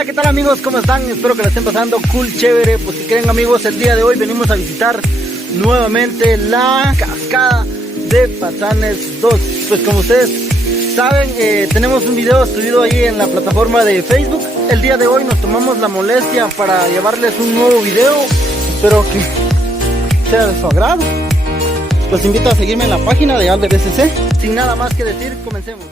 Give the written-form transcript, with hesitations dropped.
Hola, ¿qué tal amigos? ¿Cómo están? Espero que la estén pasando cool, chévere. Pues si quieren amigos, el día de hoy venimos a visitar nuevamente la cascada de Patanes 2. Pues como ustedes saben, tenemos un video subido ahí en la plataforma de Facebook. El día de hoy nos tomamos la molestia para llevarles un nuevo video. Espero que sea de su agrado. Los invito a seguirme en la página de Alder SC. Sin nada más que decir, comencemos.